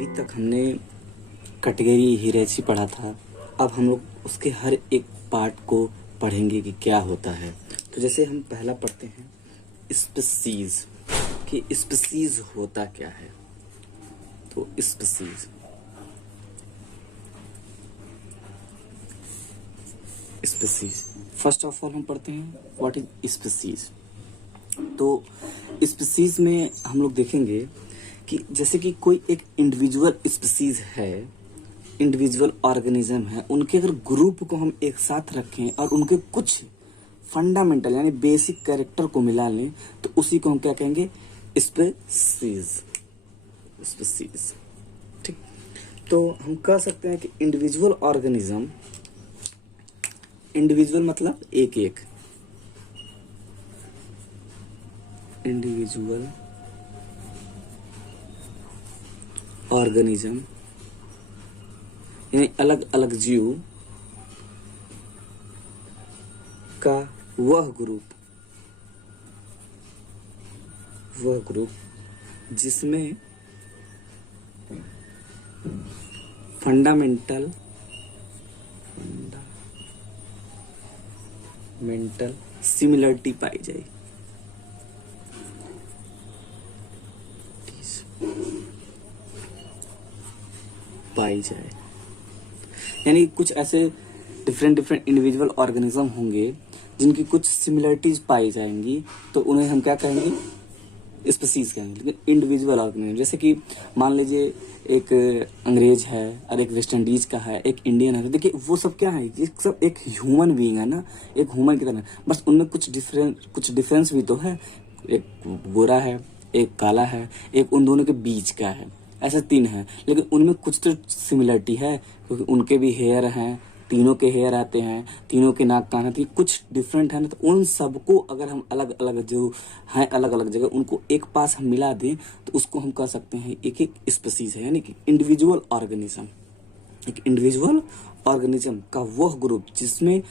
अभी तक हमने कैटेगरी हियरार्ची पढ़ा था। अब हम लोग उसके हर एक पार्ट को पढ़ेंगे कि क्या होता है। तो जैसे हम पहला पढ़ते हैं स्पीसीज, कि स्पीसीज होता क्या है। तो स्पीसीज फर्स्ट ऑफ ऑल हम पढ़ते हैं व्हाट इज स्पीसीज। तो स्पीसीज में हम लोग देखेंगे कि जैसे कि कोई एक इंडिविजुअल स्पीसीज है, इंडिविजुअल ऑर्गेनिज्म है, उनके अगर ग्रुप को हम एक साथ रखें और उनके कुछ फंडामेंटल यानी बेसिक कैरेक्टर को मिला लें तो उसी को हम क्या कहेंगे, स्पीसीज। स्पीसीज, ठीक। तो हम कह सकते हैं कि इंडिविजुअल ऑर्गेनिज्म, इंडिविजुअल मतलब एक एक, इंडिविजुअल ऑर्गेनिज्म यानी अलग अलग जीव का वह ग्रुप जिसमें फंडामेंटल सिमिलरिटी पाई जाए। यानी कुछ ऐसे डिफरेंट इंडिविजुअल ऑर्गेनिज्म होंगे जिनकी कुछ सिमिलरिटीज पाई जाएंगी तो उन्हें हम क्या कहेंगे, स्पीसीज कहेंगे। लेकिन इंडिविजुअल ऑर्गेनिज्म जैसे कि मान लीजिए एक अंग्रेज है और एक वेस्ट इंडीज का है, एक इंडियन है, तो देखिए वो सब क्या है, ये सब एक ह्यूमन बीइंग है ना, एक ह्यूमन की तरह, बस उनमें कुछ डिफरेंस भी तो है। एक गोरा है, एक काला है, एक उन दोनों के बीच का है, ऐसे तीन है, लेकिन उनमें कुछ तो सिमिलरिटी है क्योंकि उनके भी हेयर हैं, तीनों के हेयर आते हैं, तीनों के नाक कान आते हैं, कुछ डिफरेंट है ना। तो उन सबको अगर हम अलग अलग जो हैं अलग अलग जगह उनको एक पास हम मिला दें तो उसको हम कह सकते हैं एक एक स्पीसीज है, यानी कि इंडिविजुअल ऑर्गेनिज्म। एक इंडिविजुअल ऑर्गेनिज्म का वह ग्रुप जिसमें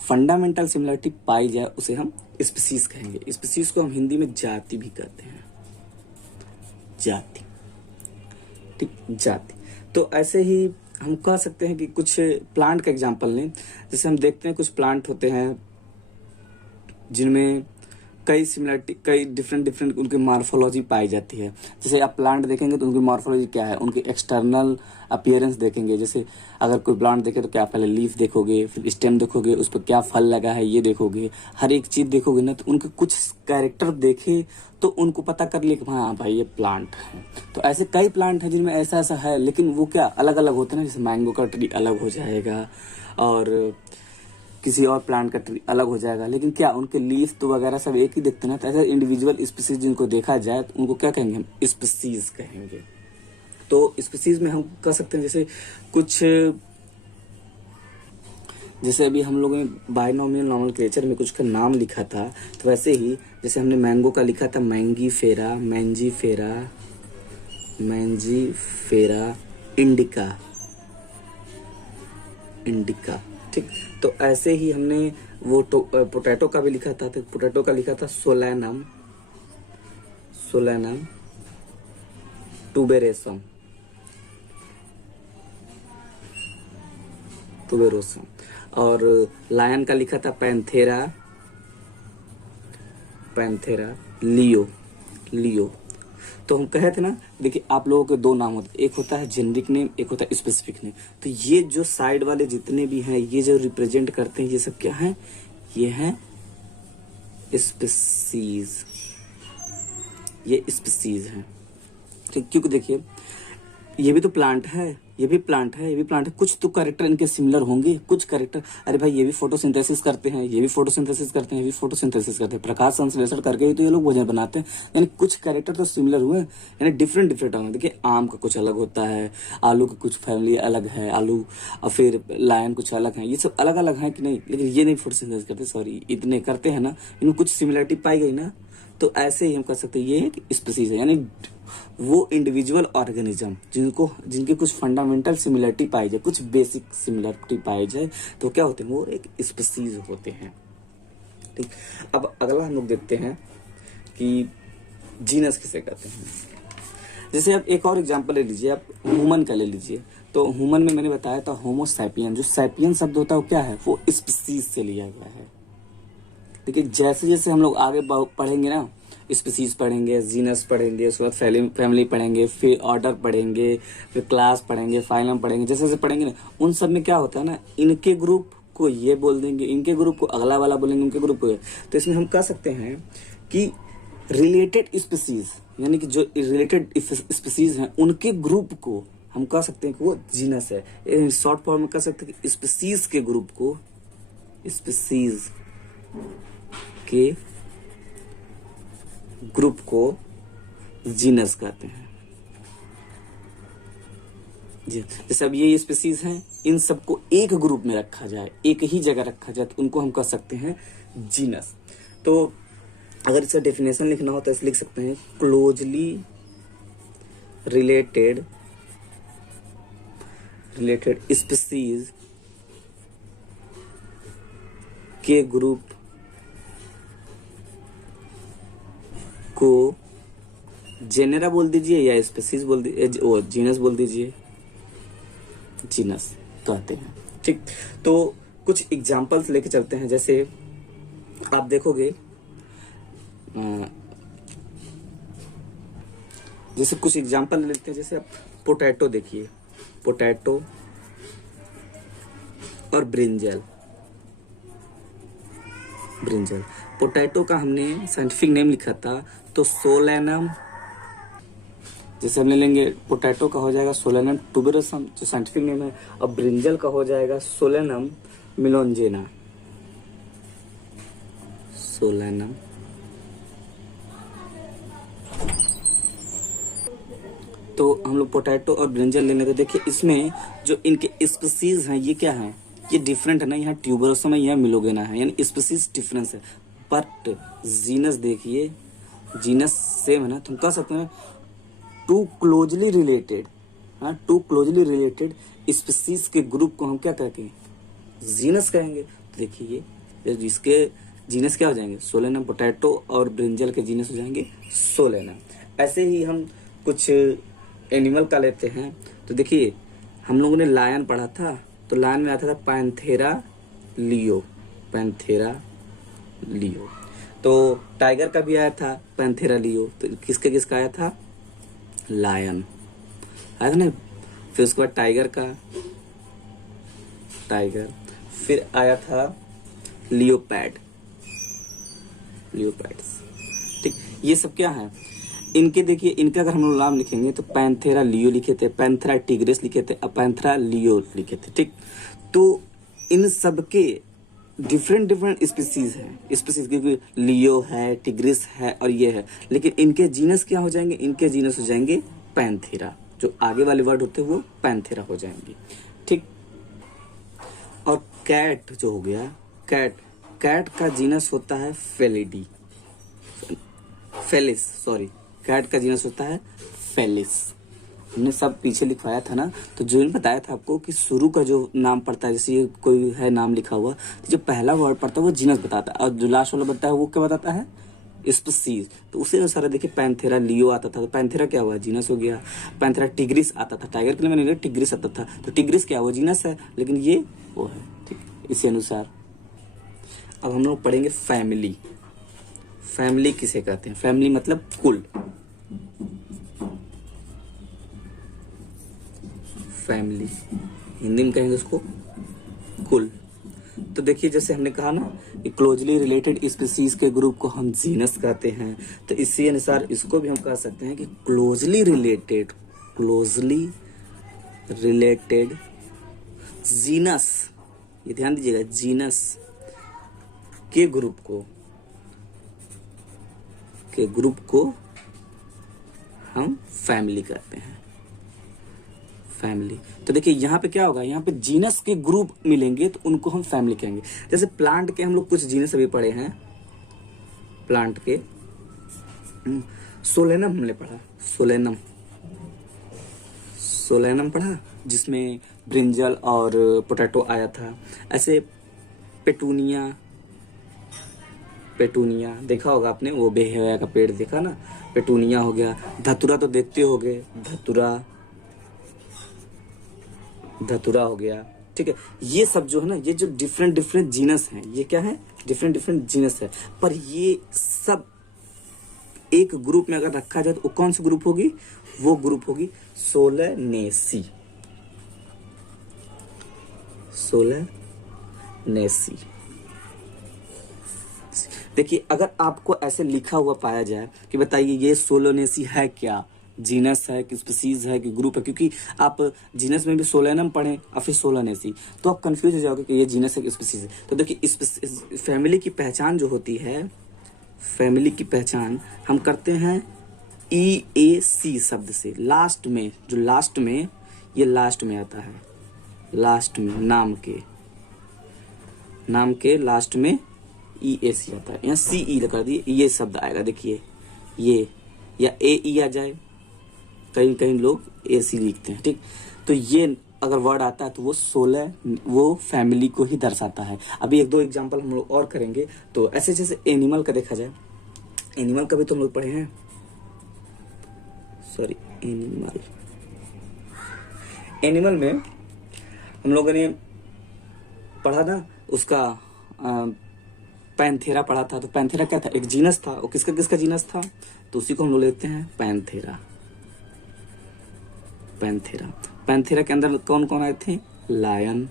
फंडामेंटल सिमिलरिटी पाई जाए उसे हम स्पीसीज कहेंगे। स्पीसीज को हम हिंदी में जाति भी कहते हैं, जाति, ठीक, जाति। तो ऐसे ही हम कह सकते हैं कि कुछ प्लांट का एग्जांपल लें। जैसे हम देखते हैं कुछ प्लांट होते हैं जिनमें कई सिमिलरिटी, कई डिफरेंट उनकी मॉर्फोलॉजी पाई जाती है। जैसे आप प्लांट देखेंगे तो उनकी मॉर्फोलॉजी क्या है, उनकी एक्सटर्नल अपीयरेंस देखेंगे। जैसे अगर कोई प्लांट देखे तो क्या पहले लीफ देखोगे, फिर स्टेम देखोगे, उस पर क्या फल लगा है ये देखोगे, हर एक चीज देखोगे ना। तो उनके कुछ कैरेक्टर देखे तो उनको पता कर लिए कि हाँ भाई ये प्लांट है। तो ऐसे कई प्लांट है जिनमें ऐसा ऐसा है, लेकिन वो क्या अलग अलग होते हैं ना। जैसे मैंगो का ट्री अलग हो जाएगा और किसी और प्लांट का ट्री अलग हो जाएगा, लेकिन क्या उनके लीफ तो वगैरह सब एक ही दिखते हैं ना। तो ऐसे इंडिविजुअल स्पीसीज जिनको देखा जाए तो उनको क्या कहेंगे, हम स्पीसीज कहेंगे। तो स्पीसीज में हम कह सकते हैं जैसे कुछ, जैसे अभी हम लोगों ने बायनोमियल नोमेनक्लेचर में कुछ का नाम लिखा था, तो वैसे ही जैसे हमने मैंगो का लिखा था मैंगीफेरा, मैंजीफेरा इंडिका, ठीक। तो ऐसे ही हमने वो पोटैटो का भी लिखा था, तो पोटैटो का लिखा था सोलैनम टुबेरोसम, और लायन का लिखा था पैंथेरा लियो। तो हम कहे थे ना, देखिए आप लोगों के दो नाम होते हैं, एक होता है जेनरिक नेम, एक होता है स्पेसिफिक नेम। तो ये जो साइड वाले जितने भी हैं ये जो रिप्रेजेंट करते हैं ये सब क्या है, ये है स्पीसीज, ये स्पीसीज है, ठीक। क्योंकि देखिए ये भी तो प्लांट है, ये भी प्लांट है, कुछ तो कैरेक्टर इनके सिमिलर होंगे, कुछ कैरेक्टर, अरे भाई ये भी फोटोसिंथेसिस करते हैं, ये भी फोटोसिंथेसिस करते हैं, प्रकाश संश्लेषण करके ही तो ये लोग भोजन बनाते हैं। यानी कुछ कैरेक्टर तो सिमिलर हुए, यानी डिफरेंट होंगे। देखिए आम का कुछ अलग होता है, आलू की कुछ फैमिली अलग है, आलू और फिर लायन कुछ अलग है, ये सब अलग अलग है कि नहीं। लेकिन ये नहीं फोटोसिंथेसिस करते, सॉरी इतने करते हैं ना, इनमें कुछ सिमिलरिटी पाई गई ना। तो ऐसे ही हम कर सकते हैं ये एक स्पीसीज है, यानी वो इंडिविजुअल ऑर्गेनिज्म जिनके कुछ फंडामेंटल सिमिलरिटी पाई जाए, कुछ बेसिक सिमिलरिटी पाई जाए, तो क्या होते हैं, वो एक स्पीसीज होते हैं, ठीक। अब अगला हम लोग देखते हैं कि जीनस किसे कहते हैं। जैसे आप एक और एग्जांपल ले लीजिए, आप ह्यूमन का ले लीजिए। तो ह्यूमन में मैंने बताया था होमो सैपियन, जो सैपियन शब्द होता है वो क्या है, वो स्पीसीज से लिया गया है। लेकिन जैसे जैसे हम लोग आगे पढ़ेंगे ना, स्पीसीज पढ़ेंगे, जीनस पढ़ेंगे, उसके बाद फैमिली पढ़ेंगे, फिर ऑर्डर पढ़ेंगे, फिर क्लास पढ़ेंगे, फाइलम पढ़ेंगे, जैसे जैसे पढ़ेंगे ना, उन सब में क्या होता है ना, इनके ग्रुप को ये बोल देंगे, इनके ग्रुप को अगला वाला बोलेंगे, उनके ग्रुप को। तो इसमें हम कह सकते हैं कि रिलेटेड स्पीसीज, यानी कि जो रिलेटेड स्पीसीज हैं उनके ग्रुप को हम कह सकते हैं कि वो जीनस है। शॉर्ट फॉर्म में कह सकते हैं कि स्पीसीज के ग्रुप को, स्पीसीज के ग्रुप को जीनस कहते हैं। जी, जैसे अब ये स्पीसीज हैं, इन सबको एक ग्रुप में रखा जाए, एक ही जगह रखा जाए, तो उनको हम कह सकते हैं जीनस। तो अगर इसका डेफिनेशन लिखना हो तो ऐसे लिख सकते हैं, क्लोजली रिलेटेड स्पीसीज के ग्रुप को जेनेरा बोल दीजिए या स्पीसीज बोल दीजिए, वो जीनस बोल दीजिए, जीनस कहते हैं। ठीक, तो कुछ एग्जांपल्स लेके चलते हैं। जैसे आप देखोगे, जैसे कुछ एग्जांपल लेते हैं, जैसे आप पोटैटो देखिए, पोटैटो और ब्रिंजल। पोटैटो का हमने साइंटिफिक नेम लिखा था तो सोलेनम, जैसे हमने लेंगे पोटैटो का हो जाएगा सोलेनम ट्यूबेरोसम, जो साइंटिफिक नेम है, और ब्रिंजल का हो जाएगा सोलेनम मिलोंजेना, सोलेनम। तो हम लोग पोटैटो और ब्रिंजल लेने, तो देखिए इसमें जो इनके स्पीसीज हैं ये क्या है, ये डिफरेंट है ना, यहाँ ट्यूबरोसम है, यहाँ मिलोगेना है, यानी स्पीसीज डिफरेंस है, बट जीनस देखिए, जीनस सेम है ना, तो हम कह सकते हैं two closely related, two closely related species के ग्रुप को हम क्या कहेंगे, जीनस कहेंगे। तो देखिए ये जिसके जीनस क्या हो जाएंगे, सोलेनम। पोटैटो और ब्रिंजल के जीनस हो जाएंगे सोलेनम। ऐसे ही हम कुछ एनिमल का लेते हैं। तो देखिए हम लोगों ने लायन पढ़ा था, तो लायन में आता था पैंथेरा लियो, पैंथेरा लियो। तो टाइगर का भी आया था पैंथेरा लियो, तो किसका आया था, लायन आया था ना। फिर उसके बाद टाइगर का, टाइगर, फिर आया था लियोपैड, लियोपैड्स। ठीक, ये सब क्या है, इनके देखिए, इनका अगर हम लोग नाम लिखेंगे तो पैंथेरा लियो लिखे थे, पैंथेरा टिग्रिस लिखे थे, और पैंथेरा लियो लिखे थे। ठीक, तो इन सब के डिफरेंट स्पीसीज हैं, स्पीसीज क्योंकि लियो है, टिग्रिस है और ये है, लेकिन इनके जीनस क्या हो जाएंगे, इनके जीनस हो जाएंगे पैंथेरा, जो आगे वाले वर्ड होते हैं वो पैंथेरा हो जाएंगे। ठीक, और कैट जो हो गया, कैट का जीनस होता है फेलिडी, फेलिस, सॉरी, कैट का जीनस होता है फेलिस। हमने सब पीछे लिखवाया था ना, तो जो बताया था आपको कि शुरू का जो नाम पड़ता है, जैसे ये कोई है नाम लिखा हुआ, तो जो पहला वर्ड पड़ता है वो जीनस बताता है, और जो लास्ट वाला बताता है वो क्या बताता है, स्पीसीज। तो उसी अनुसार देखिए पैंथेरा लियो आता था, तो पैंथेरा क्या हुआ, जीनस हो गया। पैंथेरा टिग्रिस आता था, टाइगर के लिए मैंने टिग्रिस आता था, तो टिग्रिस क्या हुआ, जीनस है, लेकिन ये वो है। ठीक, इसी अनुसार अब हम लोग पढ़ेंगे फैमिली। फैमिली किसे कहते हैं, फैमिली मतलब कुल, फैमिली हिंदी में कहेंगे उसको कुल। तो देखिए जैसे हमने कहा ना कि क्लोजली रिलेटेड स्पीसीज के ग्रुप को हम जीनस कहते हैं, तो इसी अनुसार इसको भी हम कह सकते हैं कि क्लोजली रिलेटेड जीनस, ये ध्यान दीजिएगा, जीनस के ग्रुप को हम फैमिली कहते हैं, फैमिली। तो देखिए यहाँ पे क्या होगा, यहाँ पे जीनस के ग्रुप मिलेंगे तो उनको हम फैमिली कहेंगे। जैसे प्लांट के हम लोग कुछ जीनस अभी पढ़े हैं, प्लांट के सोलेनम हमने पढ़ा, सोलेनम पढ़ा, जिसमें ब्रिंजल और पोटैटो आया था। ऐसे पेटूनिया देखा होगा आपने, वो बेहया का पेड़ देखा ना, पेटूनिया हो गया, धतूरा तो देखते होगे, धतूरा, धतूरा हो गया, ठीक है। ये सब जो है ना, ये जो डिफरेंट डिफरेंट जीनस हैं, ये क्या है, डिफरेंट डिफरेंट जीनस है, पर ये सब एक ग्रुप में अगर रखा जाए तो वो कौन सी ग्रुप होगी, वो ग्रुप होगी सोलनेसी, सोलनेसी। देखिए अगर आपको ऐसे लिखा हुआ पाया जाए कि बताइए ये सोलोनेसी है क्या, जीनस है कि स्पीसीज है कि ग्रुप है, क्योंकि आप जीनस में भी सोलेनम पढ़ें और फिर सोलोनेसी, तो आप कंफ्यूज हो जाओगे कि ये जीनस है कि स्पीसीज है। तो देखिए इस फैमिली की पहचान जो होती है, फैमिली की पहचान हम करते हैं EAC शब्द से, लास्ट में, जो लास्ट में, ये लास्ट में आता है, लास्ट में नाम के लास्ट में EAC आता है, यहाँ CE लगा दिए, ये शब्द आएगा, देखिए ये, या AE आ जाए, कहीं कहीं लोग AC लिखते हैं, ठीक। तो ये अगर वर्ड आता है तो वो 16 वो फैमिली को ही दर्शाता है। अभी एक दो एग्जांपल हम लोग और करेंगे। तो ऐसे जैसे एनिमल का देखा जाए, एनिमल का भी तो हम लोग पढ़े हैं, सॉरी एनिमल में हम लोगों ने पढ़ा ना, उसका पैंथेरा पढ़ा था। तो पैंथेरा क्या था, एक जीनस था, वो किसका किसका जीनस था, तो उसी को हम लोग लेते हैं पैंथेरा। पैंथेरा, पैंथेरा के अंदर कौन कौन आए थे, लायन,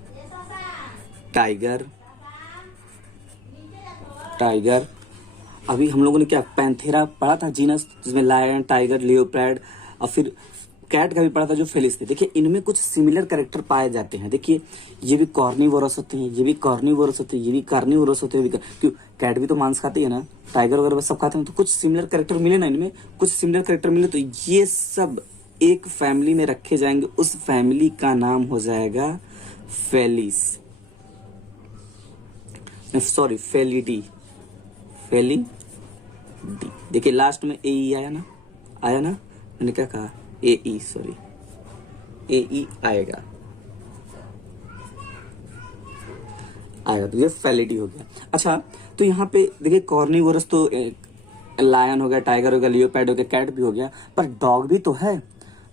टाइगर, टाइगर। अभी हम लोगों ने क्या पैंथेरा पढ़ा था जीनस, जिसमें लायन, टाइगर, लियोपैड, और फिर कैट का भी पढ़ा था जो फेलिस थे। देखिए इनमें कुछ सिमिलर कैरेक्टर पाए जाते हैं। देखिए ये भी कॉर्निवोरस होते हैं, ये भी कॉर्निवोरस होते हैं, ये भी कार्निवोरस होते हैं, क्यों, कैट भी तो मांस खाती है ना, टाइगर वगैरह सब खाते हैं, तो कुछ सिमिलर कैरेक्टर मिले ना, इनमें कुछ सिमिलर कैरेक्टर मिले, तो ये सब एक फैमिली में रखे जाएंगे, उस फैमिली का नाम हो जाएगा फेलिस, सॉरी फेलिडी, फेलिडी। देखिए लास्ट में AE आया ना, आया ना, मैंने क्या कहा, AE, सॉरी AE आएगा, तो ये फेलिडी हो गया। अच्छा तो यहाँ पे देखिए कॉर्निवोरस तो लायन हो गया, टाइगर हो गया, लियोपैड हो गया, कैट भी हो गया, पर डॉग भी तो है,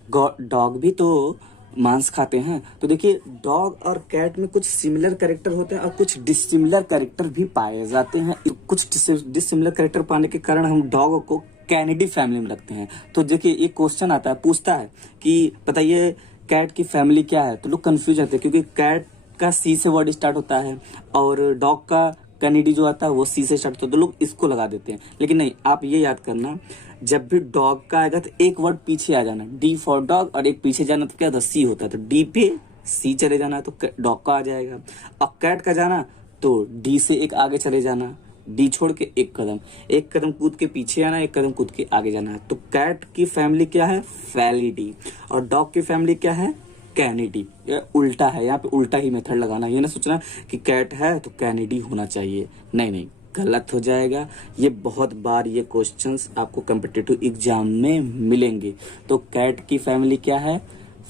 डॉग भी तो मांस खाते हैं। तो देखिए डॉग और कैट में कुछ सिमिलर कैरेक्टर होते हैं और कुछ डिसिमिलर कैरेक्टर भी पाए जाते हैं। कुछ डिसिमिलर कैरेक्टर पाने के कारण हम डॉग को कैनिडी फैमिली में रखते हैं। तो देखिए एक क्वेश्चन आता है, पूछता है कि बताइए कैट की फैमिली क्या है, तो लोग कंफ्यूज होते हैं, क्योंकि कैट का C से वर्ड स्टार्ट होता है और डॉग का कैनिडी जो आता है वो C से स्टार्ट होता है, तो लोग इसको लगा देते हैं। लेकिन नहीं, आप ये याद करना, जब भी डॉग का आएगा तो एक वर्ड पीछे आ जाना, D फॉर डॉग, और एक पीछे जाना तो क्या होता है, C होता है, तो D पे C चले जाना तो डॉग का आ जाएगा। और कैट का जाना तो D से एक आगे चले जाना, D छोड़ के एक कदम कूद के पीछे आना, एक कदम कूद के आगे जाना है। तो कैट की फैमिली क्या है, फेलिडी, और डॉग की फैमिली क्या है, कैनिडी। ये उल्टा है, यहाँ पे उल्टा ही मेथड लगाना, ये ना सोचना कि कैट है तो कैनिडी होना चाहिए, नहीं नहीं, गलत हो जाएगा। ये बहुत बार ये क्वेश्चंस आपको कॉम्पिटिटिव एग्जाम में मिलेंगे। तो कैट की फैमिली क्या है,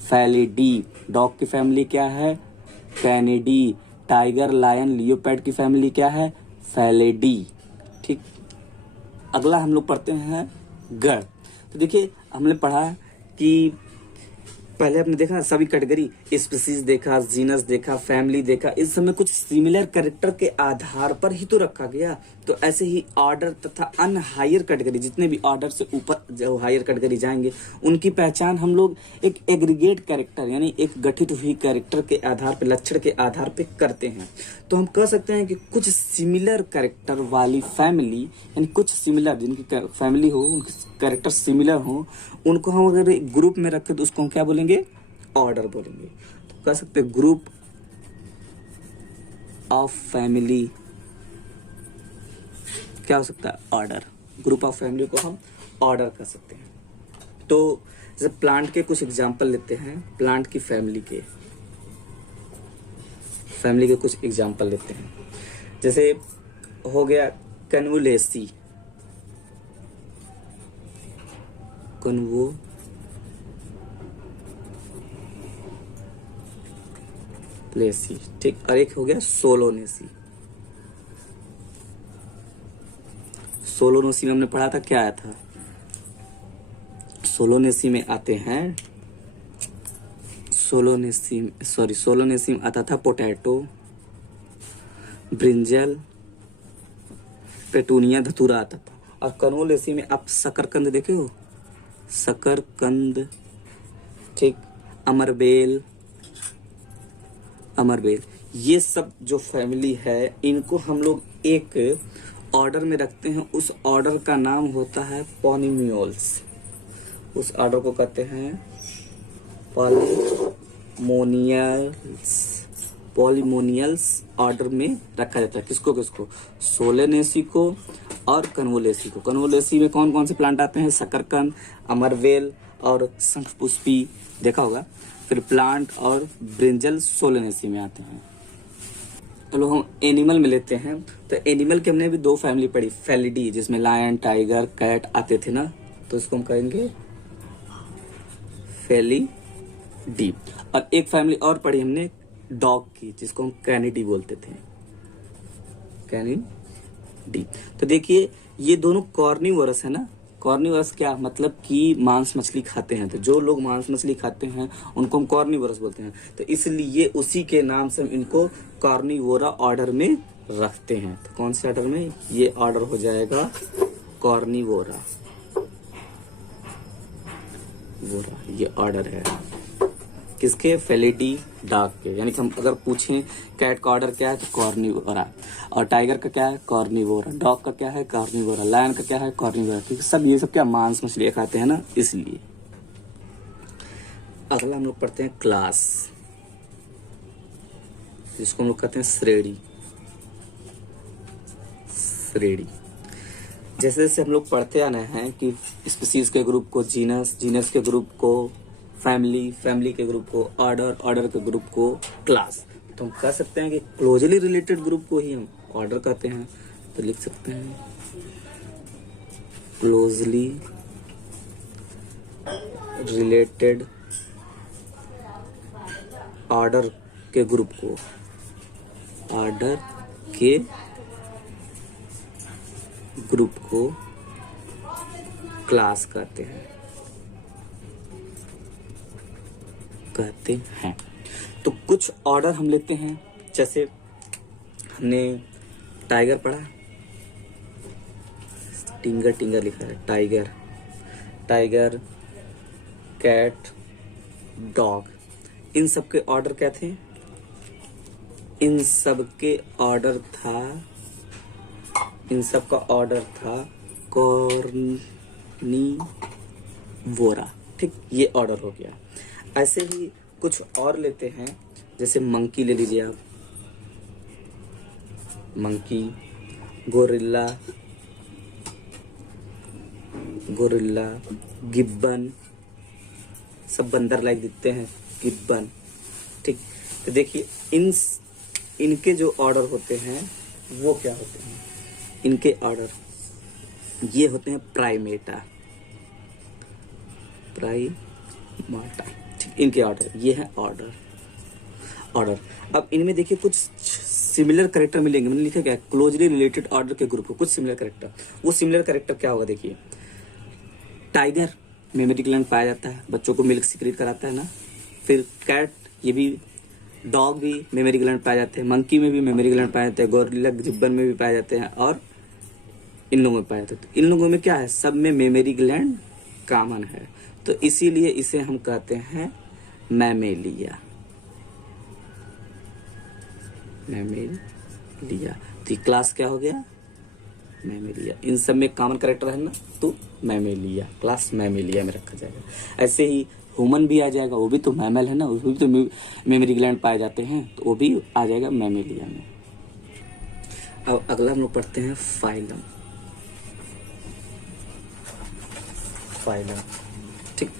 फेलिडी, डॉग की फैमिली क्या है, कैनिडी, टाइगर, लायन, लियोपैड की फैमिली क्या है, फेलिडी, ठीक। अगला हम लोग पढ़ते हैं गढ़। तो देखिए हमने पढ़ा कि पहले आपने देखा सभी कैटेगरी, स्पीसीज देखा, जीनस देखा, फैमिली देखा, इस समय कुछ सिमिलर कैरेक्टर के आधार पर ही तो रखा गया। तो ऐसे ही ऑर्डर तथा अन्य हायर कैटेगरी, जितने भी ऑर्डर से ऊपर जो हायर कैटेगरी जाएंगे, उनकी पहचान हम लोग एक एग्रीगेट कैरेक्टर यानी एक गठित हुई कैरेक्टर के आधार पर, लक्षण के आधार पर करते हैं। तो हम कह सकते हैं कि कुछ सिमिलर कैरेक्टर वाली फैमिली, यानी कुछ सिमिलर जिनकी फैमिली हो, उनके कैरेक्टर सिमिलर हो, उनको हम अगर एक ग्रुप में रखें तो उसको हम क्या बोलेंगे, ऑर्डर बोलेंगे। तो कह सकते हैं ग्रुप ऑफ फैमिली क्या हो सकता है, ऑर्डर। ग्रुप ऑफ फैमिली को हम ऑर्डर कर सकते हैं। तो जैसे प्लांट के कुछ एग्जाम्पल लेते हैं, प्लांट की फैमिली के कुछ एग्जाम्पल लेते हैं। जैसे हो गया कन्वुलेसी, कन्वुलेसी, ठीक। और एक हो गया सोलोनेसी। सोलोनेसी में हमने पढ़ा था क्या आया था, सोलोनेसी में आते हैं, सोलोनेसी में आता था पोटैटो, ब्रिंजल, पेटूनिया, धतूरा आता था। और कनवोलेसी में आप शकरकंद देखे हो, शकरकंद, ठीक, अमरबेल, ये सब जो फैमिली है इनको हम लोग एक ऑर्डर में रखते हैं। उस ऑर्डर का नाम होता है पॉलीमोनियल्स। उस ऑर्डर को कहते हैं पॉलीमोनियल्स ऑर्डर में रखा जाता है। किसको? सोलेनेसी को और कन्वोलेसी को। कन्वोलेसी में कौन कौन से प्लांट आते हैं? शकरकंद, अमरवेल और शंखपुष्पी देखा होगा। फिर प्लांट और ब्रिंजल सोलेनेसी में आते हैं। चलो हम एनिमल में लेते हैं। तो एनिमल के हमने भी 2 फैमिली पढ़ी, फेलिडी, जिसमें लायन, टाइगर, कैट आते थे ना, तो इसको हम कहेंगे फेलिडी। और एक फैमिली और पढ़ी हमने डॉग की, जिसको हम कैनिडी बोलते थे, कैनिडी। तो देखिए ये दोनों कॉर्निवोरस है ना। कॉर्निवोरस क्या मतलब कि मांस मछली खाते हैं। तो जो लोग मांस मछली खाते हैं उनको हम कॉर्निवोरस बोलते हैं। तो इसलिए उसी के नाम से हम इनको कॉर्निवोरा ऑर्डर में रखते हैं। तो कौन से ऑर्डर में? ये ऑर्डर हो जाएगा कॉर्निवोरा, ये ऑर्डर है किसके? फेलिडी, डॉग के। यानी कि हम अगर पूछें कैट का ऑर्डर क्या है तो कॉर्निवोरा, और टाइगर का क्या है? कॉर्निवोरा, डॉग का क्या है? कॉर्निवोरा, लायन का क्या है? कॉर्निवोरा। क्योंकि सब ये सब क्या मांस मछलियां खाते हैं ना, इसलिए। अगला हम लोग पढ़ते हैं क्लास, जिसको हम लोग कहते हैं श्रेणी। जैसे जैसे हम लोग पढ़ते आ रहे हैं कि स्पीसीज के ग्रुप को जीनस, जीनस के ग्रुप को फैमिली, फैमिली के ग्रुप को ऑर्डर, ऑर्डर के ग्रुप को क्लास, तो हम कह सकते हैं कि क्लोजली रिलेटेड ग्रुप को ही हम ऑर्डर कहते हैं। तो लिख सकते हैं क्लोजली रिलेटेड ऑर्डर के ग्रुप को, ऑर्डर के ग्रुप को क्लास कहते हैं। तो कुछ ऑर्डर हम लेते हैं, जैसे हमने टाइगर पढ़ा, टिंगर लिखा है, टाइगर, कैट, डॉग, इन सब के ऑर्डर क्या थे? इन सब का ऑर्डर था कॉर्निवोरा। ठीक, ये ऑर्डर हो गया। ऐसे ही कुछ और लेते हैं, जैसे मंकी ले लीजिए आप, मंकी, गोरिल्ला, गिब्बन, सब बंदर लाइक दिखते हैं, गिब्बन। ठीक, तो देखिए इनके जो ऑर्डर होते हैं वो क्या होते हैं? इनके ऑर्डर ये होते हैं प्राइमेटा। ठीक, इनके ऑर्डर ये है ऑर्डर। अब इनमें देखिए कुछ सिमिलर कैरेक्टर मिलेंगे। मैंने लिखा क्या? क्लोजली रिलेटेड ऑर्डर के ग्रुप को कुछ सिमिलर कैरेक्टर। वो सिमिलर कैरेक्टर क्या होगा? देखिए, टाइगर मेमोरी ग्लैंड पाया जाता है, बच्चों को मिल्क सीक्रेट कराता है ना। फिर कैट, ये भी, डॉग भी मेमोरी ग्लैंड पाए जाते हैं, मंकी में भी मेमोरी ग्लैंड पाए जाते हैं, गोरिल्ला, गिब्बन में भी पाए जाते हैं, और इन लोगों में पाए जाते हैं। तो इन लोगों में क्या है? सब में मेमोरी ग्लैंड कॉमन है, तो इसीलिए इसे हम कहते हैं मैमेलिया। तो ये क्लास क्या हो गया? मैमेलिया। इन सब में कॉमन कैरेक्टर है ना, तो मैमेलिया, क्लास मैमेलिया में रखा जाएगा। ऐसे ही ह्यूमन भी आ जाएगा, वो भी तो मैमल है ना, उसमें भी तो मेमोरी ग्लैंड पाए जाते हैं, तो वो भी आ जाएगा मैमेलिया में। अब अगला हम लोग पढ़ते हैं फाइलम। ठीक,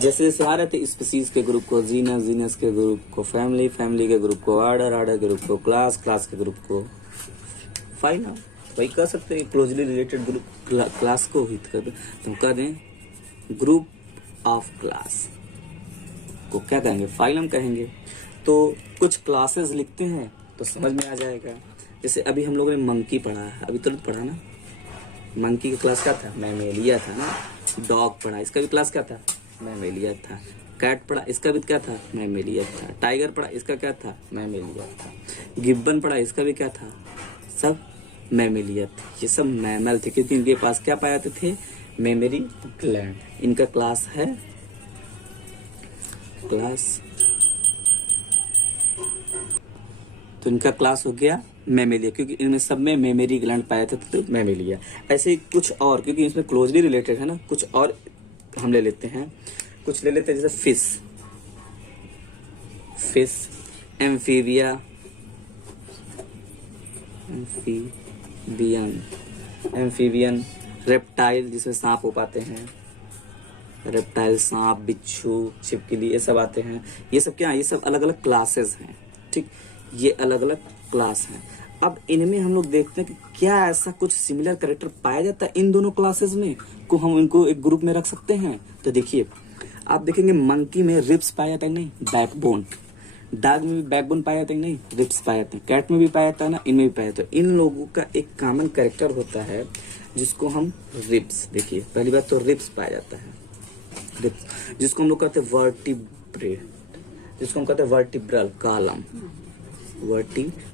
जैसे जैसे आ रहे थे स्पीसीज के ग्रुप को जीनस, जीनस के ग्रुप को फैमिली, फैमिली के ग्रुप को ऑर्डर, ऑर्डर के ग्रुप को क्लास, क्लास के ग्रुप को फाइलम। वही कह सकते हैं क्लोजली रिलेटेड ग्रुप क्लास को ही कर दें, तो कह दें ग्रुप ऑफ क्लास को क्या कहेंगे? फाइलम कहेंगे। तो कुछ क्लासेस लिखते हैं तो समझ में आ जाएगा। जैसे अभी हम लोगों ने मंकी पढ़ा है, अभी तुरंत पढ़ा ना, मंकी का क्लास क्या था? मैमेलिया था ना। डॉग पढ़ा, इसका भी क्लास क्या था, मैमेलिया था। कैट पढ़ा, इसका भी क्या था, मैमेलिया था। टाइगर पढ़ा, इसका क्या था, मैमेलिया था। गिब्बन पढ़ा, इसका भी क्या था, सब मैमेलिया थे। ये सब मैमल थे क्योंकि इनके पास क्या पाए जाते थे, मेमोरी ग्लैंड। इनका क्लास है क्लास, तो इनका क्लास हो गया मैमेलिया क्योंकि इनमें सब में मेमोरी ग्लैंड पाए जाते थे, तो मैमेलिया। ऐसे ही कुछ और, क्योंकि इसमें क्लोजली रिलेटेड है ना, कुछ और हम ले लेते हैं, कुछ ले लेते हैं जैसे फिश, एम्फीबिया, एम्फीबियन, रेप्टाइल जिसमें सांप हो पाते हैं, रेप्टाइल, सांप, बिच्छू, छिपकली, ये सब आते हैं। ये सब क्या है, ये सब अलग अलग क्लासेस हैं, ठीक, ये अलग अलग क्लास हैं। अब इनमें हम लोग देखते हैं कि क्या ऐसा कुछ सिमिलर कैरेक्टर पाया जाता है इन दोनों क्लासेस में, को हम इनको एक ग्रुप में रख सकते हैं। तो देखिए आप देखेंगे मंकी में रिब्स पाया जाता है नहीं, बैकबोन। डॉग में भी बैकबोन पाया जाता है नहीं, रिब्स पाया जाते हैं। कैट में भी पाया जाता है ना, इनमें भी पाया जाता है। इन लोगों का एक कॉमन कैरेक्टर होता है जिसको हम रिब्स, देखिए पहली बात तो रिब्स पाया जाता है, रिब्स, जिसको हम लोग कहते हैं वर्टिब्रेट, जिसको हम कहते हैं वर्टिब्रल कॉलम, वर्टिब्रल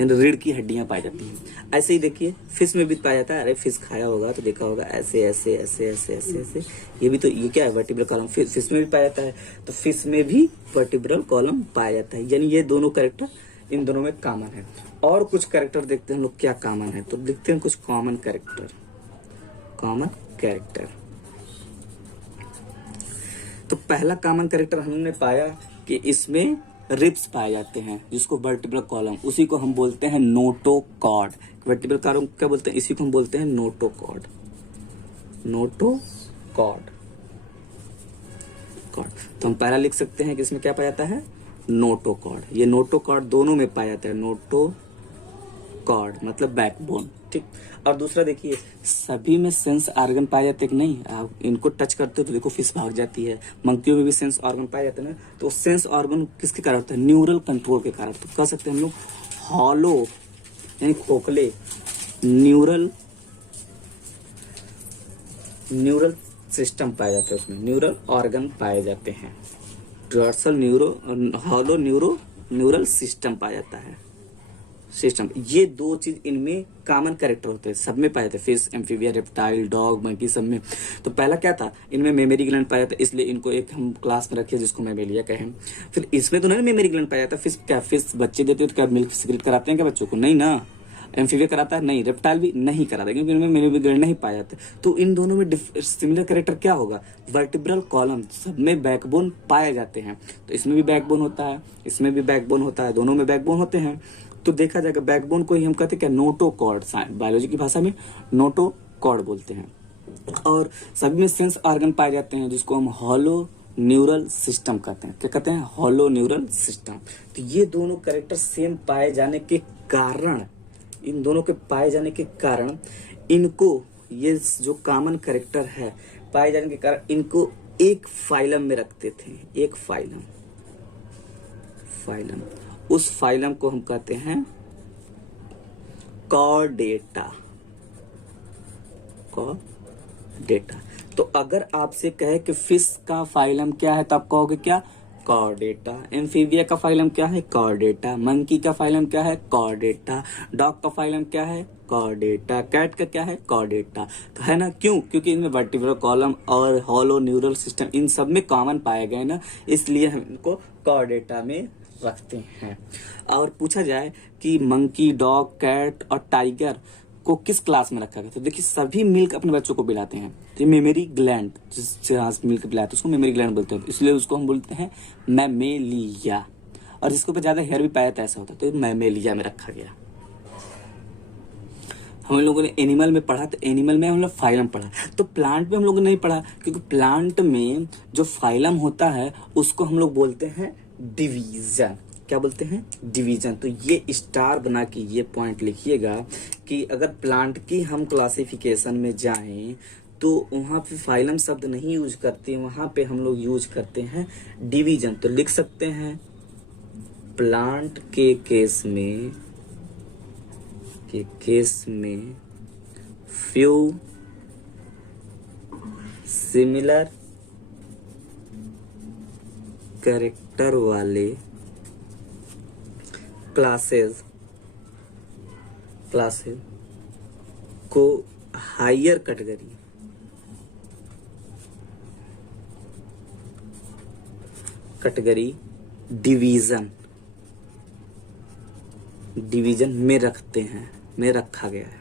यानी रीढ़ की हड्डियां पाई जाती हैं। ऐसे ही देखिए फिश में भी पाया जाता है, अरे फिश खाया होगा तो देखा होगा ऐसे ऐसे ऐसे ऐसे ऐसे ऐसे, ये भी तो, ये क्या है, वर्टिब्रल कॉलम। फिश में भी पाया जाता है, तो फिश में भी वर्टिब्रल कॉलम पाया जाता है। यानी ये दोनों कैरेक्टर इन दोनों में कॉमन है। और कुछ कैरेक्टर देखते हैं हम लोग क्या कॉमन है, तो देखते हैं कुछ कॉमन कैरेक्टर। तो पहला कॉमन कैरेक्टर हमने पाया कि इसमें रिब्स पाए जाते हैं, जिसको वर्टिब्रल कॉलम, उसी को हम बोलते हैं नोटोकॉर्ड। वर्टिब्रल कॉलम क्या बोलते हैं, इसी को हम बोलते हैं नोटोकॉर्ड, नोटोकॉर्ड। तो हम पहला लिख सकते हैं कि इसमें क्या पाया जाता है, नोटोकॉर्ड। ये नोटोकॉर्ड दोनों में पाया जाता है, नोटोकॉर्ड मतलब बैकबोन, ठीक। और दूसरा देखिए सभी में सेंस ऑर्गन पाए जाते हैं कि नहीं, आप इनको टच करते हो तो देखो फिश भाग जाती है। मंकियों में भी सेंस ऑर्गन पाए जाते हैं ना, तो सेंस ऑर्गन किसके कारण होता है, न्यूरल कंट्रोल के कारण। तो कह सकते हैं हम लोग हॉलो यानी खोखले न्यूरल सिस्टम पाए जाते हैं, उसमें न्यूरल ऑर्गन पाए जाते हैं। डॉर्सल हॉलो न्यूरल सिस्टम पाया जाता है, सिस्टम। ये दो चीज इनमें कॉमन कैरेक्टर होते हैं, सब में पाए जाते हैं, fish, amphibia, reptile, dog, monkey, सब में। तो पहला क्या था, इनमें मेमोरी ग्लैंड पाया जाता है, इसलिए इनको एक हम क्लास में रखे जिसको मैमेलिया कहें। फिर इसमें तो नहीं मेमोरी ग्लैंड पाया जाता, फिश क्या, फिश बच्चे देते हैं तो क्या मिल्क सिगरेट कराते हैं क्या बच्चों को, नहीं ना। एम्फीबिया कराता है नहीं, रेप्टाइल भी नहीं कराता क्योंकि इनमें मेमोरी ग्लैंड नहीं पाया जाता। तो इन दोनों में सिमिलर कैरेक्टर क्या होगा, वर्टिब्रल कॉलम, सब में बैकबोन पाए जाते हैं। तो इसमें भी बैकबोन होता है, इसमें भी बैकबोन होता है, दोनों में बैकबोन होते हैं। तो देखा जाएगा बैकबोन को ही हम कहते हैं क्या, नोटोकॉर्ड, बायोलॉजी की भाषा में नोटोकॉर्ड बोलते हैं। और सभी में सेंस ऑर्गन पाए जाते हैं जिसको हम हॉलो न्यूरल सिस्टम कहते हैं। क्या कहते हैं, हॉलो न्यूरल सिस्टम। तो ये दोनों कैरेक्टर सेम पाए जाने के कारण, इन दोनों के पाए जाने के कारण इनको, ये जो कॉमन कैरेक्टर है पाए जाने के कारण इनको एक फाइलम में रखते थे, एक फाइलम। उस फाइलम को हम कहते हैं कॉर्डेटा। तो अगर आपसे कहे कि फिश का फाइलम क्या है तो आप कहोगे क्या, कॉर्डेटा। एम्फीबिया का फाइलम क्या है, कॉर्डेटा। मंकी का फाइलम क्या है, कॉर्डेटा। डॉग का फाइलम क्या है, कॉर्डेटा। कैट का क्या है, कॉर्डेटा। तो है ना, क्यों, क्योंकि इनमें वर्टिब्रल कॉलम और हॉलो न्यूरल सिस्टम इन सब में कॉमन पाए गए ना, इसलिए हम इनको कॉर्डेटा में रखते हैं। और पूछा जाए कि मंकी, डॉग, कैट और टाइगर को किस क्लास में रखा गया, तो देखिए सभी मिल्क अपने बच्चों को पिलाते हैं। तो मेमोरी ग्लैंड, जिससे मिल्क पिलाते हैं उसको मेमोरी ग्लैंड बोलते हैं, इसलिए उसको हम बोलते हैं मैमेलिया। और जिसके ऊपर ज्यादा हेयर भी पाया जाता है ऐसा होता है, तो मैमेलिया में रखा गया। हम लोगों ने एनिमल में पढ़ा, तो एनिमल में हम लोग फाइलम पढ़ा। तो प्लांट में हम लोगों ने नहीं पढ़ा, क्योंकि प्लांट में जो फाइलम होता है उसको हम लोग बोलते हैं डिवीजन। क्या बोलते हैं, डिवीजन। तो ये स्टार बना के ये पॉइंट लिखिएगा कि अगर प्लांट की हम क्लासिफिकेशन में जाएं तो वहां पे फाइलम शब्द नहीं यूज करते, वहां पे हम लोग यूज करते हैं डिवीजन। तो लिख सकते हैं प्लांट के केस में फ्यू सिमिलर कैरेक्टर वाले क्लासेस को हायर कैटेगरी डिवीजन में रखा गया है।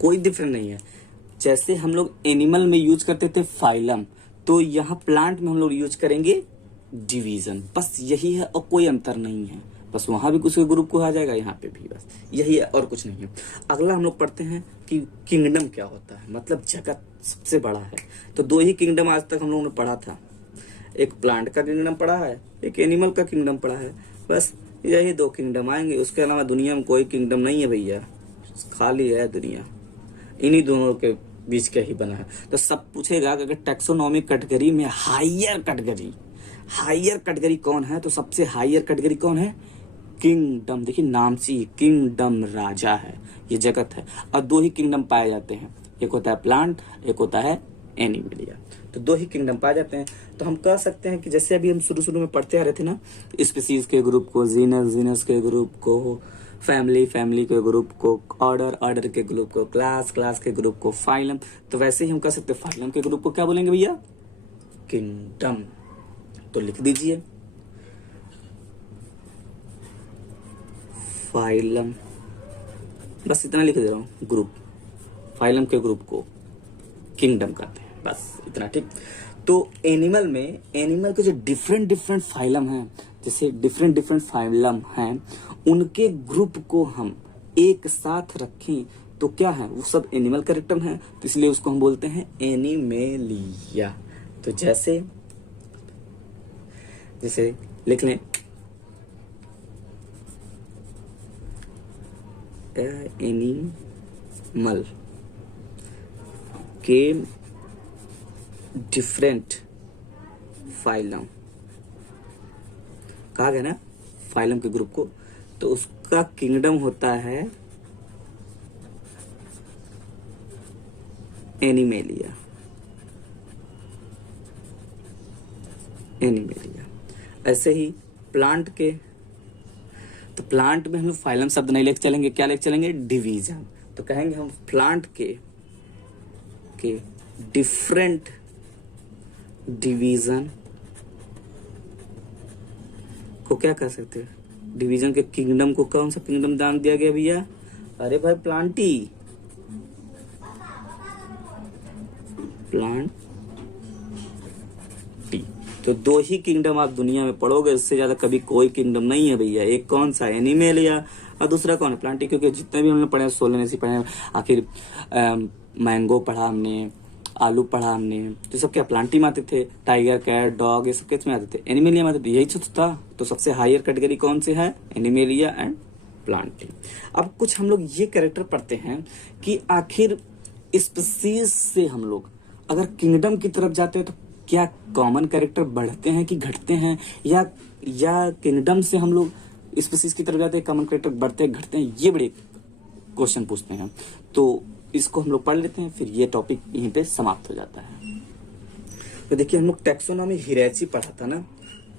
कोई डिफरेंस नहीं है। जैसे हम लोग एनिमल में यूज करते थे फाइलम, तो यहाँ प्लांट में हम लोग यूज करेंगे डिवीजन। बस यही है और कोई अंतर नहीं है। बस वहां भी कुछ ग्रुप को आ जाएगा, यहाँ पे भी बस यही है और कुछ नहीं है। अगला हम लोग पढ़ते हैं कि किंगडम क्या होता है, मतलब जगत सबसे बड़ा है। तो दो ही किंगडम आज तक हम लोगों ने पढ़ा था, एक प्लांट का किंगडम पढ़ा है, एक एनिमल का किंगडम पढ़ा है। बस यही दो किंगडम आएंगे, उसके अलावा दुनिया में कोई किंगडम नहीं है भैया, खाली है दुनिया, इन्हीं दोनों के बीच का ही बना है। तो सब पूछेगा कि अगर टैक्सोनॉमिक कैटेगरी में हायर कैटेगरी कौन है, तो सबसे हायर कैटेगरी कौन है? किंगडम। देखिए नाम से ही किंगडम राजा है, ये जगत है। और दो ही किंगडम पाए जाते हैं, एक होता है प्लांट, एक होता है एनिमलिया। तो दो ही किंगडम पाए जाते हैं। तो हम कह सकते हैं कि जैसे अभी हम शुरू में पढ़ते आ रहे थे ना, स्पीसीज के ग्रुप को, जीनस के ग्रुप को, फैमिली के ग्रुप को, ऑर्डर के ग्रुप को, क्लास के ग्रुप को फाइलम। तो वैसे ही हम कह सकते हैं फाइलम के ग्रुप को क्या बोलेंगे भैया? किंगडम। तो लिख दीजिए फाइलम, बस इतना लिख दे रहा हूं, ग्रुप। फाइलम के ग्रुप को किंगडम कहते हैं, बस इतना, ठीक। तो एनिमल के जो डिफरेंट फाइलम हैं, जैसे डिफरेंट फाइलम हैं, उनके ग्रुप को हम एक साथ रखें तो क्या है? वो सब एनिमल कैरेक्टर हैं, तो इसलिए उसको हम बोलते हैं एनिमेलिया। तो जैसे लिख लें एनिमल के डिफरेंट फाइलम, कहा गया ना फाइलम के ग्रुप को, तो उसका किंगडम होता है एनिमेलिया। ऐसे ही प्लांट के, तो प्लांट में हम लोग फाइलम शब्द नहीं लेके चलेंगे, क्या लेके चलेंगे? डिवीजन। तो कहेंगे हम प्लांट के डिफरेंट डिवीजन को क्या कर सकते हैं? डिवीजन के किंगडम को कौन सा किंगडम दान दिया गया भैया? अरे भाई प्लांटी, तो दो ही किंगडम आप दुनिया में पढ़ोगे, इससे ज्यादा कभी कोई किंगडम नहीं है भैया। एक कौन सा? एनिमेलिया, और दूसरा कौन है? प्लांटी। क्योंकि जितने भी हमने पढ़े, सोलेनेसी पढ़े, आखिर मैंगो पढ़ा हमने, आलू पढ़ा हमने, तो सब क्या प्लांटी में आते थे। टाइगर, कैट, डॉग, ये सब किस में आते थे? एनिमेलिया में आते थे, यही सब था। तो सबसे हायर कैटेगरी कौन से है? Animalia and Plantae. अब कुछ हम लोग ये कैरेक्टर पढ़ते हैं कि आखिर स्पीसीज से हम लोग अगर किंगडम की तरफ जाते हैं तो क्या कॉमन कैरेक्टर बढ़ते हैं कि घटते हैं, या किंगडम से हम लोग स्पीसीज की तरफ जाते हैं, कॉमन कैरेक्टर बढ़ते हैं घटते हैं? ये बड़े क्वेश्चन पूछते हैं। तो इसको हम लोग पढ़ लेते हैं, फिर ये टॉपिक यहीं पे समाप्त हो जाता है। तो देखिए हम लोग टैक्सोनॉमी हिरैची पढ़ा था ना,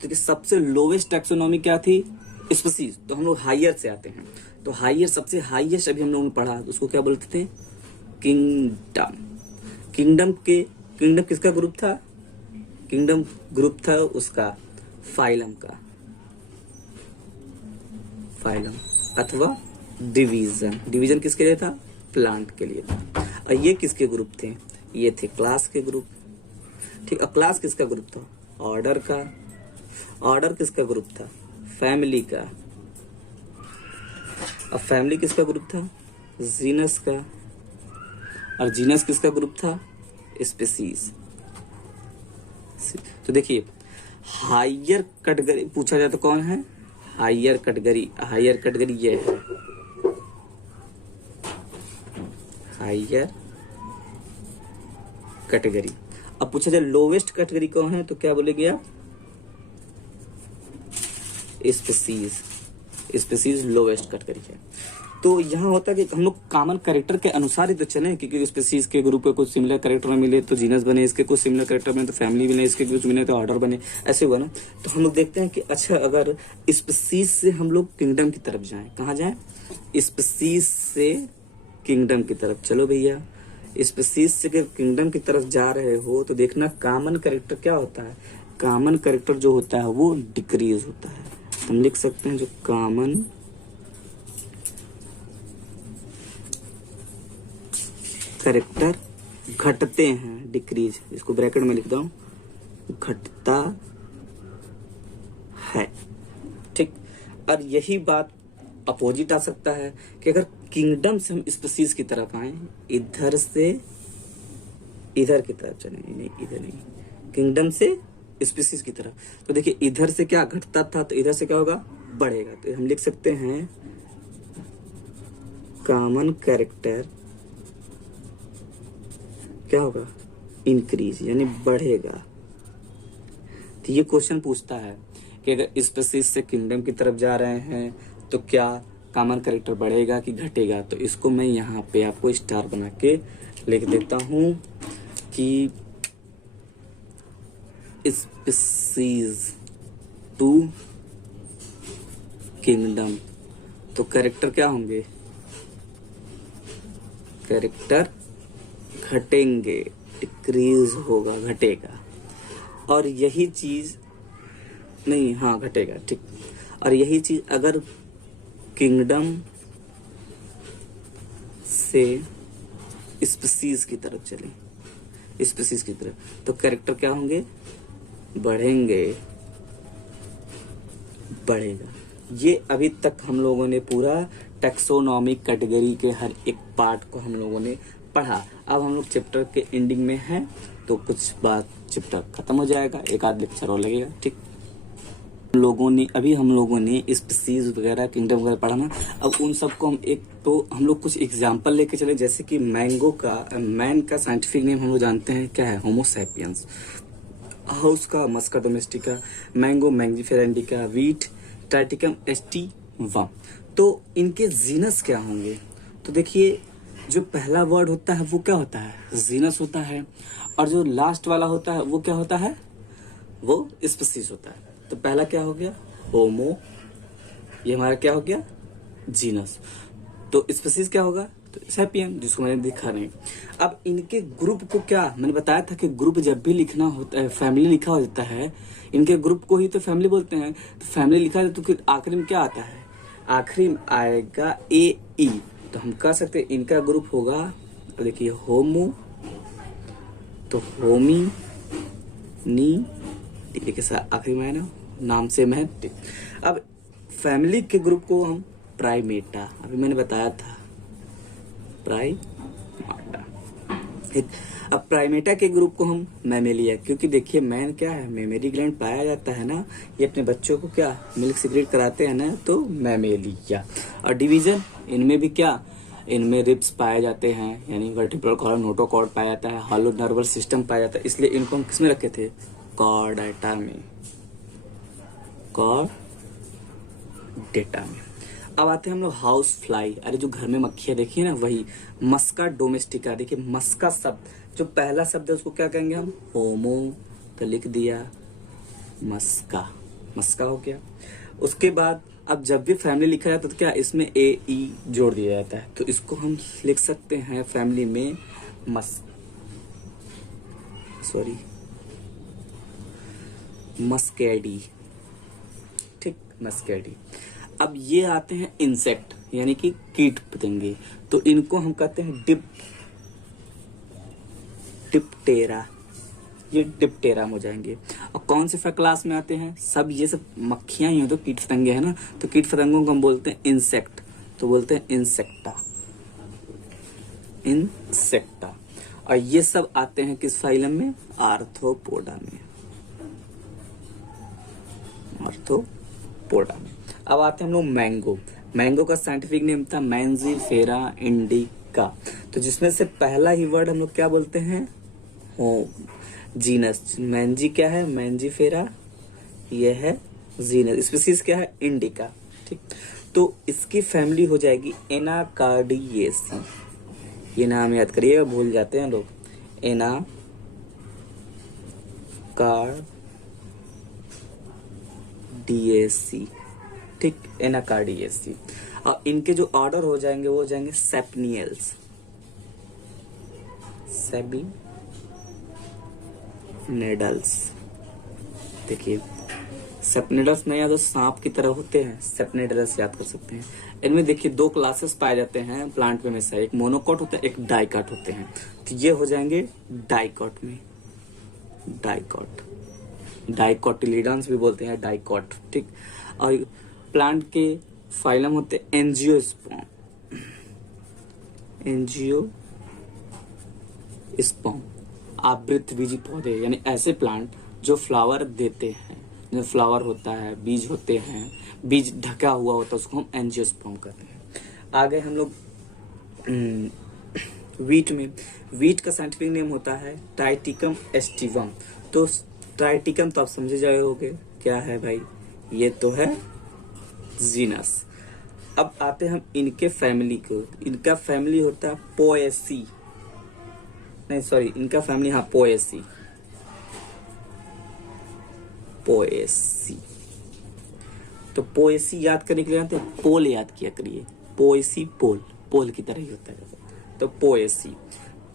तो सबसे लोवेस्ट टैक्सोनॉमी क्या थी? स्पीसीज। तो हम लोग हायर से आते हैं, तो हायर, सबसे हाईएस्ट अभी हम लोगों ने पढ़ा, उसको क्या बोलते थे? किंगडम। किंगडम किसका ग्रुप था? किंगडम ग्रुप था उसका फाइलम का, फाइलम अथवा डिवीजन किसके लिए था? प्लांट के लिए था। और ये किसके ग्रुप थे? ये थे क्लास के ग्रुप, ठीक। अब क्लास किसका ग्रुप था? ऑर्डर का। ऑर्डर किसका ग्रुप था? फैमिली का। अब फैमिली किसका ग्रुप था? जीनस का। और जीनस किसका ग्रुप था? स्पीसीज। तो देखिए हायर कैटेगरी पूछा जाए तो कौन है? हायर कैटेगरी ये है, हायर कैटेगरी। अब पूछा जाए लोवेस्ट कैटेगरी कौन है, तो क्या बोलेंगे आप? स्पीसीज लोवेस्ट कैटेगरी है। तो यहाँ होता है कि हम लोग कॉमन कैरेक्टर के अनुसार ही तो चले, क्योंकि स्पीसीज के ग्रुप के कुछ सिमिलर कैरेक्टर मिले तो जीनस बने, इसके कुछ सिमिलर कैरेक्टर बने तो फैमिली बने, इसके कुछ मिले तो ऑर्डर बने, ऐसे हुआ ना। तो हम लोग देखते हैं कि अच्छा अगर स्पीसीज से हम लोग किंगडम की तरफ जाएं, कहाँ जाएं? स्पीसीज से किंगडम की तरफ। चलो भैया, स्पीसीज से किंगडम की तरफ जा रहे हो तो देखना कॉमन कैरेक्टर क्या होता है। कॉमन कैरेक्टर जो होता है वो डिक्रीज होता है। हम लिख सकते हैं जो कॉमन कैरेक्टर घटते हैं, डिक्रीज, इसको ब्रैकेट में लिख दो, घटता है, ठीक। और यही बात अपोजिट आ सकता है कि अगर किंगडम से हम स्पीसीज की तरफ आए, इधर से इधर की तरफ चले, नहीं इधर नहीं, किंगडम से स्पीसीज की तरफ, तो देखिए इधर से क्या घटता था तो इधर से क्या होगा? बढ़ेगा। तो हम लिख सकते हैं कॉमन कैरेक्टर क्या होगा? इंक्रीज, यानी बढ़ेगा। तो ये क्वेश्चन पूछता है कि अगर स्पीसीज से किंगडम की तरफ जा रहे हैं तो क्या कॉमन कैरेक्टर बढ़ेगा कि घटेगा? तो इसको मैं यहाँ पे आपको स्टार बना के लिख देता हूँ कि स्पीसीज टू किंगडम, तो कैरेक्टर क्या होंगे? कैरेक्टर घटेंगे, डिक्रीज होगा, घटेगा। और यही चीज नहीं, हाँ घटेगा, ठीक। और यही चीज अगर किंगडम से स्पीसीज की तरफ चले, स्पीसीज की तरफ, तो कैरेक्टर क्या होंगे? बढ़ेंगे, बढ़ेगा। ये अभी तक हम लोगों ने पूरा टैक्सोनॉमिक कैटेगरी के हर एक पार्ट को हम लोगों ने पढ़ा। अब हम लोग चैप्टर के एंडिंग में हैं, तो कुछ बात चैप्टर खत्म हो जाएगा, एक आध लेक्चर और लगेगा, ठीक। हम लोगों ने स्पीसीज वगैरह, किंगडम वगैरह पढ़ा ना। अब उन सबको हम लोग कुछ एग्जाम्पल लेके चले, जैसे कि मैन का साइंटिफिक नेम हम लोग जानते हैं क्या है? होमो सैपियंस। हाउस का Musca domestica, mango Mangifera indica, wheat Triticum aestivum. तो इनके जीनस क्या होंगे? तो देखिए जो पहला वर्ड होता है वो क्या होता है? जीनस होता है। और जो लास्ट वाला होता है वो क्या होता है? वो स्पीसीज होता है। तो पहला क्या हो गया? होमो, ये हमारा क्या हो गया? जीनस। तो स्पीसीज क्या होगा? तो सैपियन, जिसको मैंने दिखा नहीं। अब इनके ग्रुप को क्या मैंने बताया था कि ग्रुप जब भी लिखना होता है, फैमिली लिखा होता है, इनके ग्रुप को ही तो फैमिली बोलते हैं। तो फैमिली लिखा है तो फिर आखिरी में क्या आता है? आखिरी में आएगा ए ई। तो हम कह सकते हैं इनका ग्रुप होगा, देखिए होमो, तो होमी नी, ठीक है, आखिरी में है ना, नाम से मैं। अब फैमिली के ग्रुप को हम प्राइमेटा, अभी मैंने बताया था प्राइमेटा, ठीक। अब प्राइमेटा के ग्रुप को हम मैमेलिया, क्योंकि देखिए मैन क्या है? मेमोरी ग्लैंड पाया जाता है ना, ये अपने बच्चों को क्या मिल्क सीक्रेट कराते हैं ना, तो मैमेलिया। और डिवीजन, इनमें भी क्या, इनमें रिब्स पाए जाते हैं, यानी वर्टिब्रल कॉलम, नोटोकॉर्ड पाया जाता है, हॉलो नर्वस सिस्टम पाया जाता है, इसलिए इनको हम किसमें रखे थे? कॉर्डेटा में, कॉर्डेटा में। अब आते हैं हम लोग हाउस फ्लाई, अरे जो घर में मक्खियां देखिए ना, वही मस्का डोमेस्टिका। देखिए मस्का शब्द, जो पहला शब्द है उसको क्या कहेंगे हम? होमो, तो लिख दिया मस्का, मस्का हो गया। उसके बाद अब जब भी फैमिली लिखा जाता है तो क्या इसमें ए ई जोड़ दिया जाता है, तो इसको हम लिख सकते हैं फैमिली में मस्कैडी, ठीक, मस्कैडी। अब ये आते हैं इंसेक्ट, यानी कि कीट पतंगे, तो इनको हम कहते हैं डिप्टेरा, ये डिप्टेरा हो जाएंगे। और कौन से क्लास में आते हैं? सब ये सब मक्खियां ही हो, तो कीट पतंगे है ना, तो कीट पतंगों को हम बोलते हैं इंसेक्ट, तो बोलते हैं इंसेक्टा, इंसेक्टा। और ये सब आते हैं किस फाइलम में? आर्थ्रोपोडा में, आर्थ्रोपोडा में। अब आते हैं हम लोग मैंगो। मैंगो का साइंटिफिक नेम था मैंजीफेरा इंडिका, तो जिसमें से पहला ही वर्ड हम लोग क्या बोलते हैं? Home, genus. मैंजी क्या है? मैंजीफेरा, ये है जीनस। स्पीसीज क्या है? इंडिका, ठीक। तो इसकी फैमिली हो जाएगी एनाकार्डियेसी। ये नाम याद करिएगा, भूल जाते हैं लोग। एनाकार्डियेसी, ठीक, एनाकार्डियेसी। और इनके जो ऑर्डर हो जाएंगे वो हो जाएंगे सेपनियल्स, सेपिनेडल्स। देखिए सेपनिडल्स नहीं याद हो, सांप की तरह होते हैं, सेपनिडल्स याद कर सकते हैं। इनमें देखिए दो क्लासेस पाए जाते हैं प्लांट में से, एक मोनोकॉट होता है, एक डाइकॉट होते हैं। तो ये हो जाएंगे डाइकॉट में, डाइकोटिलीडन्स भी बोलते हैं, डाइकॉट, ठीक। और प्लांट के फाइलम होते हैं एंजियोस्पर्म, आवृतबीजी पौधे, यानी ऐसे प्लांट जो फ्लावर देते हैं, जो फ्लावर होता है, बीज होते हैं, बीज ढका हुआ होता है, उसको हम एंजियोस्पर्म कहते हैं। आगे हम लोग वीट में, वीट का साइंटिफिक नेम होता है ट्राइटिकम एस्टिवम। तो ट्राइटिकम तो आप समझे जाए होगे क्या है भाई, ये तो है जीनस। अब आते हैं हम इनके फैमिली को। इनका फैमिली होता है पोएसी, नहीं सॉरी, इनका फैमिली, हाँ पोएसी, तो पोएसी याद करने के लिए जानते हैं, पोल याद किया करिए, पोएसी पोल की तरह ही होता है। तो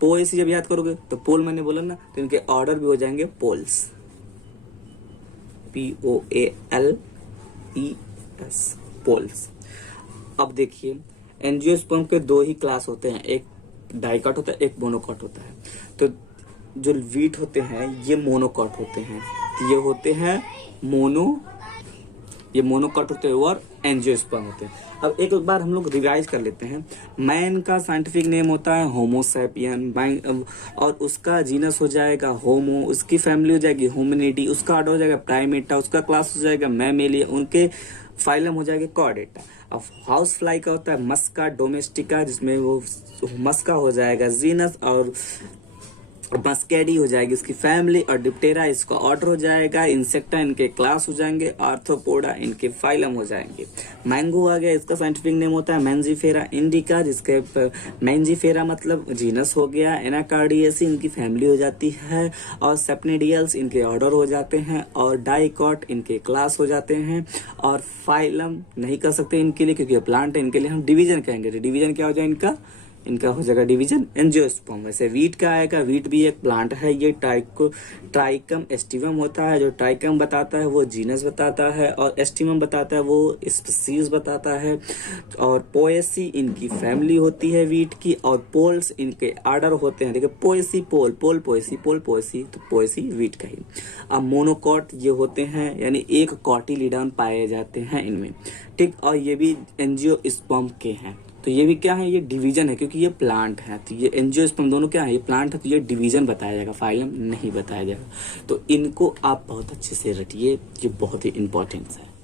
पोएसी जब याद करोगे तो पोल मैंने बोला ना, तो इनके ऑर्डर भी हो जाएंगे पोल्स, POALES, पोल्स। अब देखिए एंजियोस्पर्म के दो ही क्लास होते हैं, एक डाइकॉट होता है, एक मोनोकॉट होता है। तो जो वीट होते हैं ये मोनोकॉट होते हैं, तो ये होते हैं ये मोनोकॉट होते हैं और एंजियोस्पर्म होते हैं। अब एक बार हम लोग रिवाइज कर लेते हैं। मैन का साइंटिफिक नेम होता है होमो सैपियन, और उसका जीनस हो जाएगा होमो, उसकी फैमिली हो जाएगी होमिनिडी, उसका ऑर्डर हो जाएगा प्राइमेटा, उसका क्लास हो जाएगा मैमेलिया, उनके फाइलम हो जाएगा कॉर्डेटा। अब हाउस फ्लाई का होता है मस्का डोमेस्टिका, जिसमें वो मस्का हो जाएगा जीनस, और मस्केडी हो जाएगी उसकी फैमिली, और डिप्टेरा इसका ऑर्डर हो जाएगा, इंसेक्टा इनके क्लास हो जाएंगे, आर्थ्रोपोडा इनके फाइलम हो जाएंगे। मैंगो आ गया, इसका साइंटिफिक नेम होता है मैंजीफेरा इंडिका, जिसके मैंजीफेरा मतलब जीनस हो गया। एनाकार्डियेसी इनकी फैमिली हो जाती है, और सेपनिडियल्स इनके ऑर्डर हो जाते हैं, और डाइकॉट इनके क्लास हो जाते हैं, और फाइलम नहीं कर सकते इनके लिए क्योंकि प्लांट है, इनके लिए हम डिवीजन कहेंगे। डिवीजन क्या हो जाए इनका हो जाएगा डिवीजन एंजियोस्पर्म। वैसे वीट का आएगा, वीट भी एक प्लांट है, ये ट्राइकम एस्टिवम होता है। जो ट्राइकम बताता है वो जीनस बताता है, और एस्टिवम बताता है वो स्पीसीज बताता है। और पोएसी इनकी फैमिली होती है वीट की, और पोल्स इनके ऑर्डर होते हैं। देखिए पोएसी पोल पोएसी, तो पोएसी वीट का ही। अब मोनोकॉट ये होते हैं, यानी एक कॉटिलीडन पाए जाते हैं इनमें, ठीक। और ये भी एंजियोस्पर्म के हैं। तो ये भी क्या है, ये डिवीजन है क्योंकि ये प्लांट है। तो ये एंजियोस्पर्म दोनों क्या है, ये प्लांट है, तो ये डिवीजन बताया जाएगा, फाइलम नहीं बताया जाएगा। तो इनको आप बहुत अच्छे से रटिए, ये बहुत ही इंपॉर्टेंट है।